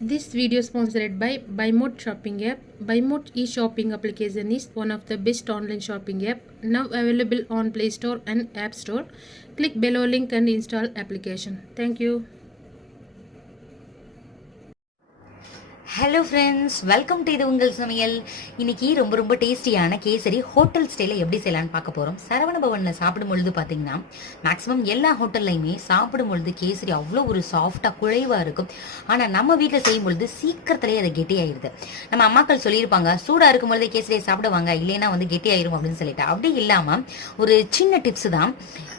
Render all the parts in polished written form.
This video is sponsored by BuyMode shopping app. BuyMode e-shopping application is one of the best online shopping app now available on Play Store and App Store. Click below link and install application. Thank you. Hello friends, welcome to இது உங்கள் சமையல். இன்னைக்கு ரொம்ப டேஸ்டியான kesari hotel ஸ்டைலில் எப்படி செய்யலான்னு பார்க்க போகிறோம். சரவண பவனில் சாப்பிடும் பொழுது பார்த்தீங்கன்னா மேக்ஸிமம் எல்லா ஹோட்டல்லையுமே சாப்பிடும் பொழுது கேசரி அவ்வளோ ஒரு சாஃப்டாக குழைவாக இருக்கும். ஆனால் நம்ம வீட்டில் செய்யும் பொழுது சீக்கிரத்திலேயே அதை கெட்டியாயிருது. நம்ம அம்மாக்கள் சொல்லியிருப்பாங்க, சூடாக இருக்கும் பொழுது கேசரியை சாப்பிடுவாங்க, இல்லைன்னா கெட்டியாயிரும் அப்படின்னு சொல்லிட்டு. அப்படி இல்லாமல் ஒரு சின்ன டிப்ஸ் தான்,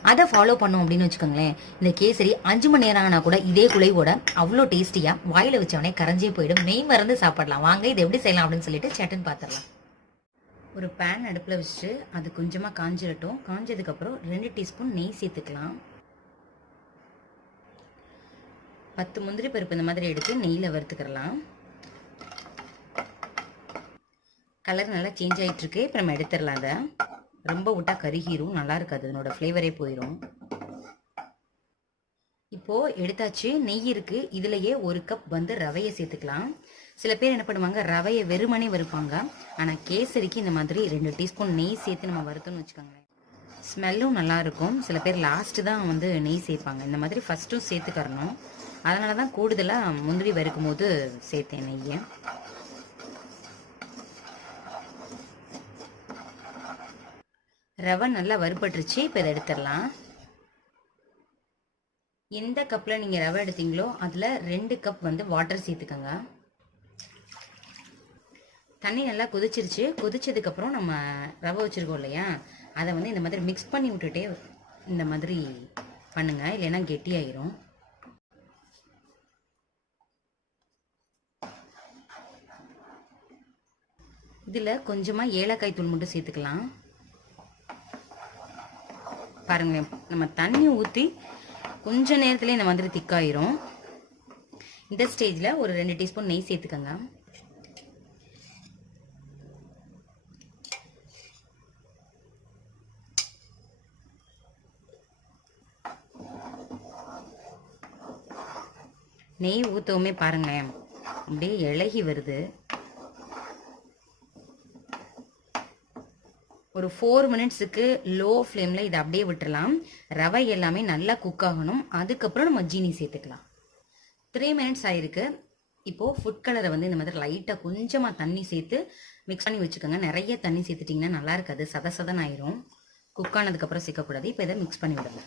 அதை ஃபாலோ பண்ணோம் அப்படின்னு வச்சுக்கோங்களேன், இந்த கேசரி 5 மணி நேரம் ஆனால் கூட இதே குழைவோட அவ்வளோ டேஸ்டியாக வாயில் வச்சவனே கரைஞ்சே போயிடும். மெய் மறந்து சாப்பிடலாம். வாங்க இது எப்படி செய்யலாம் அப்படின்னு சொல்லிட்டு சட்டுன்னு பார்த்துடலாம். ஒரு பேன் அடுப்பில் வச்சுட்டு அது கொஞ்சமாக காஞ்சிடட்டும். காஞ்சதுக்கப்புறம் 2 டீஸ்பூன் நெய் சேர்த்துக்கலாம். 10 முந்திரி பருப்பு இந்த மாதிரி எடுத்து நெய்யில் வறுத்துக்கிறலாம். கலர் நல்லா சேஞ்ச் ஆகிட்டு இருக்கு. இப்போ நம்ம எடுத்துடலாம். அதை ரொம்ப விட்டா கருகிரும், நல்லா இருக்காது, அதனோட ஃப்ளேவரே போயிடும். இப்போ எடுத்தாச்சு. நெய் இருக்கு, இதுலயே 1 கப் ரவையை சேர்த்துக்கலாம். சில பேர் என்ன பண்ணுவாங்க, ரவையை வெறுமனே வறுப்பாங்க. ஆனா கேசரிக்கு இந்த மாதிரி 2 டீஸ்பூன் நெய் சேர்த்து நம்ம வறுத்தோம்னு வச்சுக்கோங்களேன், ஸ்மெல்லும் நல்லா இருக்கும். சில பேர் லாஸ்ட் தான் நெய் சேர்ப்பாங்க. இந்த மாதிரி ஃபர்ஸ்ட்டும் சேர்த்துக்கறணும். அதனாலதான் கூடுதலா முந்திரி வறுக்கும் போது சேர்த்தேன் நெய்யை. ரவை நல்லா வறுபட்டுருச்சு. இப்போ இதை எடுத்துடலாம். எந்த கப்பில் நீங்கள் ரவை எடுத்தீங்களோ அதில் 2 கப் வாட்டர் சேர்த்துக்கோங்க. தண்ணி நல்லா கொதிச்சிருச்சு. கொதிச்சதுக்கப்புறம் நம்ம ரவை வச்சுருக்கோம் இல்லையா, அதை இந்த மாதிரி மிக்ஸ் பண்ணி விட்டுட்டே இந்த மாதிரி பண்ணுங்க, இல்லைன்னா கெட்டியாயிரும். இதில் கொஞ்சமாக ஏலக்காய் தூள் மட்டும் சேர்த்துக்கலாம். பாருங்களேன், நம்ம தண்ணி ஊற்றி கொஞ்ச நேரத்துல இந்த மாதிரி திக்காயிரும். இந்த ஸ்டேஜில் ஒரு 2 டீஸ்பூன் நெய் சேர்த்துக்கோங்க. நெய் ஊற்றவுமே பாருங்களேன் அப்படியே இலகி வருது. ஒரு 4 மினிட்ஸுக்கு லோ ஃப்ளேமில் இதை அப்படியே விட்டுறலாம். ரவை எல்லாமே நல்லா குக் ஆகணும். அதுக்கப்புறம் நம்ம ஜீனி சேர்த்துக்கலாம். 3 மினிட்ஸ் ஆயிருக்கு. இப்போது ஃபுட் கலரை இந்த மாதிரி லைட்டாக கொஞ்சமாக தண்ணி சேர்த்து மிக்ஸ் பண்ணி வச்சுக்கோங்க. நிறைய தண்ணி சேர்த்துட்டிங்கன்னா நல்லா இருக்காது, சதன்னு ஆயிரும். குக் ஆனதுக்கப்புறம் சேர்க்கக்கூடாது. இப்போ இதை மிக்ஸ் பண்ணி விடுங்க.